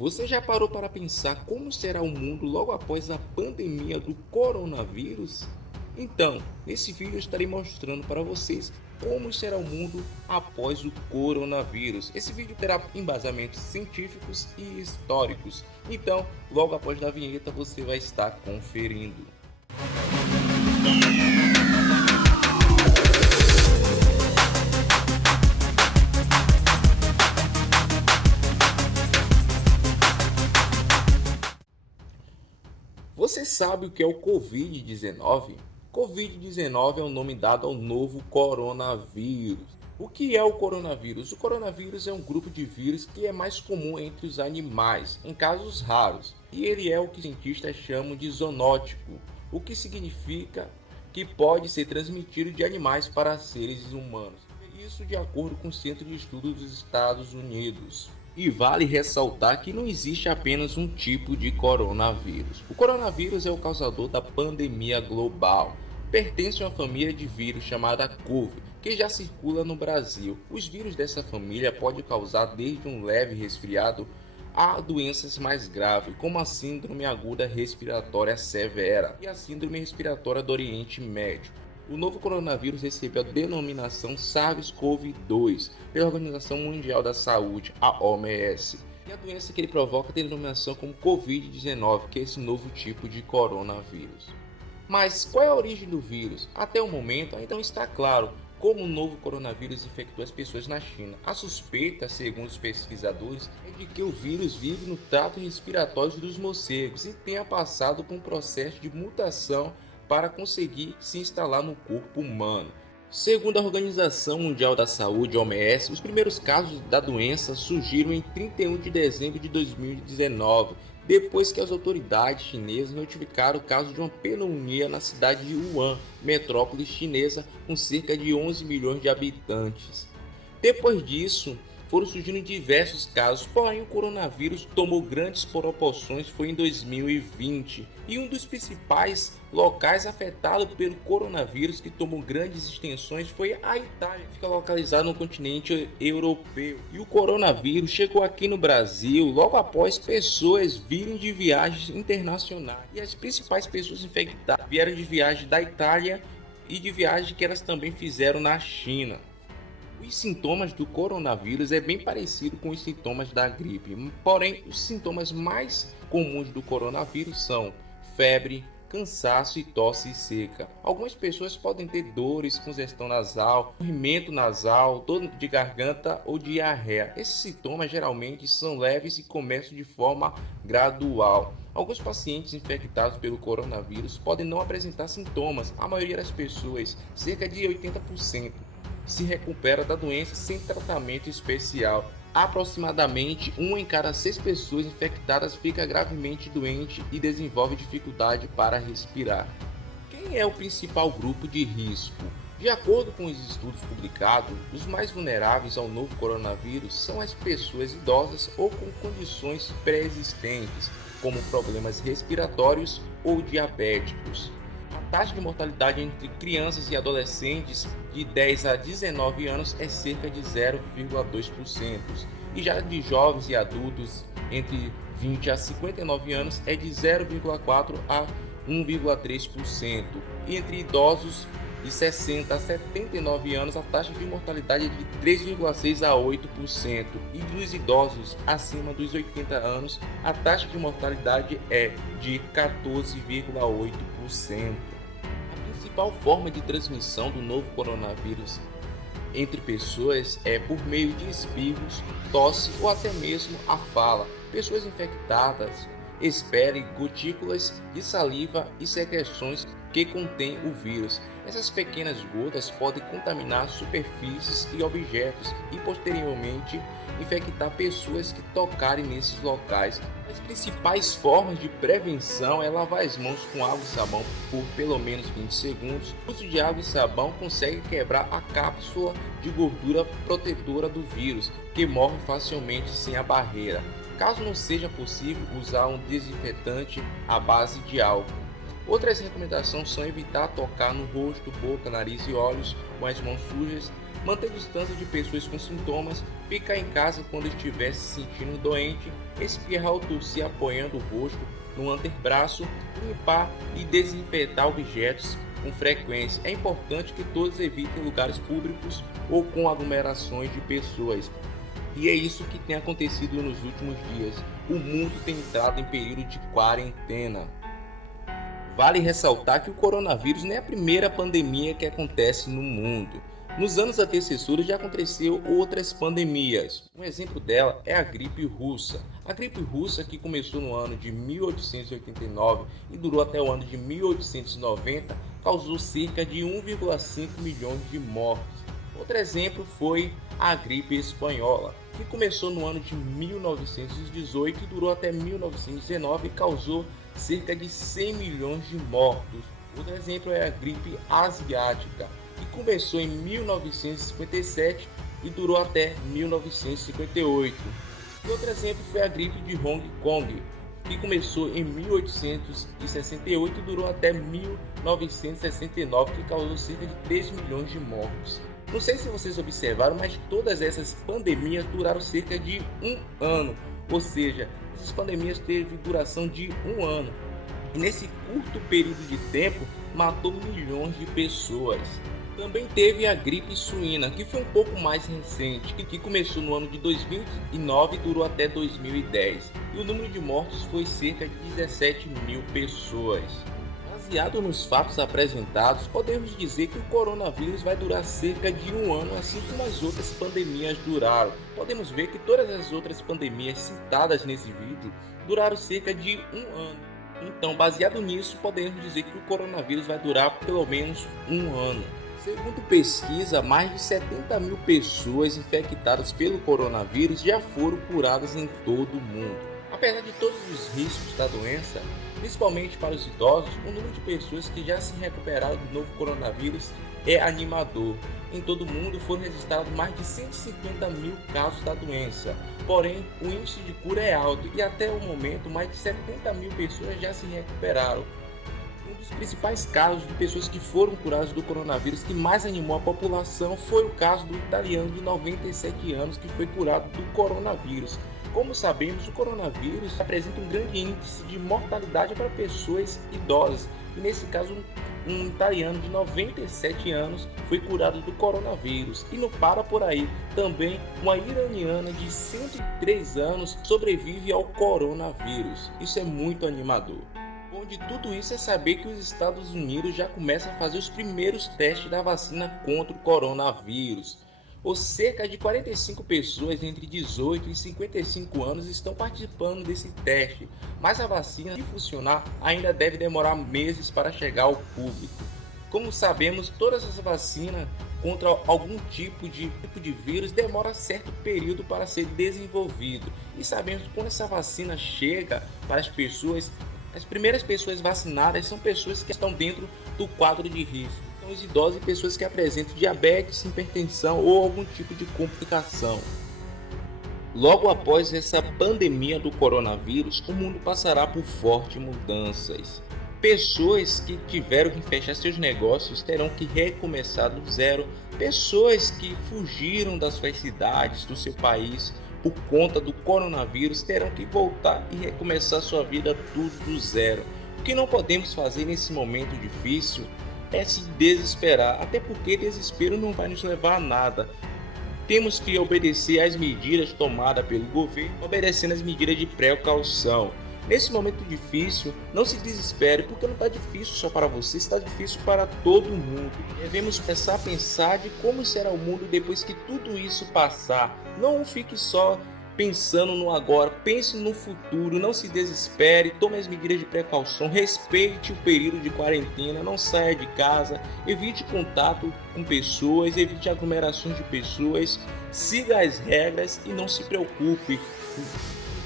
Você já parou para pensar como será o mundo logo após a pandemia do coronavírus? Então, nesse vídeo eu estarei mostrando para vocês como será o mundo após o coronavírus. Esse vídeo terá embasamentos científicos e históricos. Então, logo após da vinheta você vai estar conferindo. Você sabe o que é o Covid-19? Covid-19 é o nome dado ao novo coronavírus. O que é o coronavírus? O coronavírus é um grupo de vírus que é mais comum entre os animais, em casos raros, e ele é o que cientistas chamam de zoonótico, o que significa que pode ser transmitido de animais para seres humanos. Isso de acordo com o Centro de Estudos dos Estados Unidos. E vale ressaltar que não existe apenas um tipo de coronavírus. O coronavírus é o causador da pandemia global. Pertence a uma família de vírus chamada CoV, que já circula no Brasil. Os vírus dessa família podem causar desde um leve resfriado a doenças mais graves, como a síndrome aguda respiratória severa e a síndrome respiratória do Oriente Médio. O novo coronavírus recebeu a denominação SARS-CoV-2 pela Organização Mundial da Saúde, a OMS. E a doença que ele provoca tem denominação como Covid-19, que é esse novo tipo de coronavírus. Mas qual é a origem do vírus? Até o momento ainda não está claro como o novo coronavírus infectou as pessoas na China. A suspeita, segundo os pesquisadores, é de que o vírus vive no trato respiratório dos morcegos e tenha passado por um processo de mutação para conseguir se instalar no corpo humano. Segundo a Organização Mundial da Saúde, OMS, os primeiros casos da doença surgiram em 31 de dezembro de 2019, depois que as autoridades chinesas notificaram o caso de uma pneumonia na cidade de Wuhan, metrópole chinesa com cerca de 11 milhões de habitantes. Depois disso, foram surgindo diversos casos, porém o coronavírus tomou grandes proporções foi em 2020. E um dos principais locais afetados pelo coronavírus que tomou grandes extensões foi a Itália, que fica localizada no continente europeu. E o coronavírus chegou aqui no Brasil logo após pessoas virem de viagens internacionais. E as principais pessoas infectadas vieram de viagem da Itália e de viagem que elas também fizeram na China. Os sintomas do coronavírus é bem parecido com os sintomas da gripe, porém os sintomas mais comuns do coronavírus são febre, cansaço e tosse seca. Algumas pessoas podem ter dores, congestão nasal, corrimento nasal, dor de garganta ou diarreia. Esses sintomas geralmente são leves e começam de forma gradual. Alguns pacientes infectados pelo coronavírus podem não apresentar sintomas. A maioria das pessoas, cerca de 80%, se recupera da doença sem tratamento especial. Aproximadamente 1 em cada 6 pessoas infectadas fica gravemente doente e desenvolve dificuldade para respirar. Quem é o principal grupo de risco? De acordo com os estudos publicados, os mais vulneráveis ao novo coronavírus são as pessoas idosas ou com condições pré-existentes, como problemas respiratórios ou diabéticos. A taxa de mortalidade entre crianças e adolescentes de 10 a 19 anos é cerca de 0,2%, e já de jovens e adultos entre 20 a 59 anos é de 0,4 a 1,3%, e entre idosos de 60 a 79 anos a taxa de mortalidade é de 3,6 a 8%, e dos idosos acima dos 80 anos a taxa de mortalidade é de 14,8%. A principal forma de transmissão do novo coronavírus entre pessoas é por meio de espirros, tosse ou até mesmo a fala. Pessoas infectadas esperem gotículas de saliva e secreções que contêm o vírus. Essas pequenas gotas podem contaminar superfícies e objetos e posteriormente infectar pessoas que tocarem nesses locais. As principais formas de prevenção é lavar as mãos com água e sabão por pelo menos 20 segundos. O uso de água e sabão consegue quebrar a cápsula de gordura protetora do vírus, que morre facilmente sem a barreira. Caso não seja possível, usar um desinfetante à base de álcool. Outras recomendações são evitar tocar no rosto, boca, nariz e olhos com as mãos sujas, manter distância de pessoas com sintomas, ficar em casa quando estiver se sentindo doente, espirrar ou tossir apoiando o rosto no antebraço, limpar e desinfetar objetos com frequência. É importante que todos evitem lugares públicos ou com aglomerações de pessoas. E é isso que tem acontecido nos últimos dias. O mundo tem entrado em período de quarentena. Vale ressaltar que o coronavírus não é a primeira pandemia que acontece no mundo. Nos anos antecessores já aconteceu outras pandemias. Um exemplo dela é a gripe russa. A gripe russa, que começou no ano de 1889 e durou até o ano de 1890, causou cerca de 1,5 milhões de mortes. Outro exemplo foi a gripe espanhola, que começou no ano de 1918 e durou até 1919 e causou cerca de 100 milhões de mortos. Outro exemplo é a gripe asiática, que começou em 1957 e durou até 1958. E outro exemplo foi a gripe de Hong Kong, que começou em 1868 e durou até 1969, que causou cerca de 3 milhões de mortes. Não sei se vocês observaram, mas todas essas pandemias duraram cerca de um ano, ou seja, essas pandemias teve duração de um ano. E nesse curto período de tempo, matou milhões de pessoas. Também teve a gripe suína, que foi um pouco mais recente, que começou no ano de 2009 e durou até 2010. E o número de mortos foi cerca de 17 mil pessoas. Baseado nos fatos apresentados, podemos dizer que o coronavírus vai durar cerca de um ano, assim como as outras pandemias duraram. Podemos ver que todas as outras pandemias citadas nesse vídeo duraram cerca de um ano. Então, baseado nisso, podemos dizer que o coronavírus vai durar pelo menos um ano. Segundo pesquisa, mais de 70 mil pessoas infectadas pelo coronavírus já foram curadas em todo o mundo. Apesar de todos os riscos da doença, principalmente para os idosos, o número de pessoas que já se recuperaram do novo coronavírus é animador. Em todo o mundo foram registrados mais de 150 mil casos da doença, porém o índice de cura é alto e até o momento mais de 70 mil pessoas já se recuperaram. Um dos principais casos de pessoas que foram curadas do coronavírus que mais animou a população foi o caso do italiano de 97 anos que foi curado do coronavírus. Como sabemos, o coronavírus apresenta um grande índice de mortalidade para pessoas idosas, e nesse caso um italiano de 97 anos foi curado do coronavírus. E não para por aí, também uma iraniana de 103 anos sobrevive ao coronavírus. Isso é muito animador. Bom de tudo isso é saber que os Estados Unidos já começam a fazer os primeiros testes da vacina contra o coronavírus. Ou cerca de 45 pessoas entre 18 e 55 anos estão participando desse teste, mas a vacina, se funcionar, ainda deve demorar meses para chegar ao público. Como sabemos, todas as vacinas contra algum tipo de vírus demora certo período para ser desenvolvido. E sabemos que quando essa vacina chega para as pessoas, as primeiras pessoas vacinadas são pessoas que estão dentro do quadro de risco. São os idosos e pessoas que apresentam diabetes, hipertensão ou algum tipo de complicação. Logo após essa pandemia do coronavírus, o mundo passará por fortes mudanças. Pessoas que tiveram que fechar seus negócios terão que recomeçar do zero. Pessoas que fugiram das suas cidades, do seu país, por conta do coronavírus, terão que voltar e recomeçar sua vida tudo do zero. O que não podemos fazer nesse momento difícil é se desesperar, até porque desespero não vai nos levar a nada. Temos que obedecer às medidas tomadas pelo governo, obedecendo às medidas de precaução. Nesse momento difícil, não se desespere, porque não está difícil só para você, está difícil para todo mundo. Devemos começar a pensar de como será o mundo depois que tudo isso passar. Não fique só pensando no agora, pense no futuro, não se desespere, tome as medidas de precaução, respeite o período de quarentena, não saia de casa, evite contato com pessoas, evite aglomerações de pessoas, siga as regras e não se preocupe. No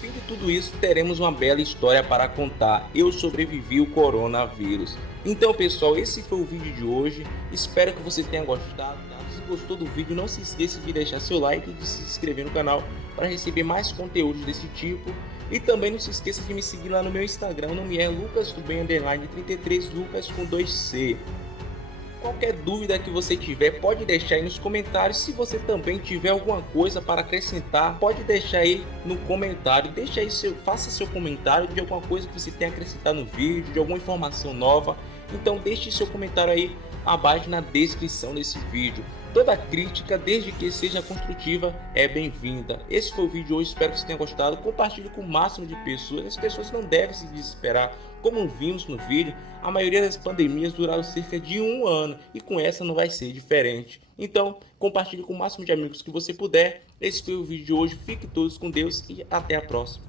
fim de tudo isso, teremos uma bela história para contar. Eu sobrevivi ao coronavírus. Então, pessoal, esse foi o vídeo de hoje. Espero que você tenha gostado. Se gostou do vídeo, não se esqueça de deixar seu like e de se inscrever no canal para receber mais conteúdos desse tipo. E também não se esqueça de me seguir lá no meu Instagram. O nome é lucasdobem_33, Lucas com 2C. Qualquer dúvida que você tiver, pode deixar aí nos comentários. Se você também tiver alguma coisa para acrescentar, pode deixar aí no comentário. Deixa aí faça seu comentário de alguma coisa que você tenha acrescentado no vídeo, de alguma informação nova. Então deixe seu comentário aí abaixo na descrição desse vídeo. Toda crítica, desde que seja construtiva, é bem-vinda. Esse foi o vídeo de hoje, espero que você tenha gostado. Compartilhe com o máximo de pessoas. As pessoas não devem se desesperar. Como vimos no vídeo, a maioria das pandemias duraram cerca de 1 ano e com essa não vai ser diferente. Então, compartilhe com o máximo de amigos que você puder. Esse foi o vídeo de hoje. Fiquem todos com Deus e até a próxima.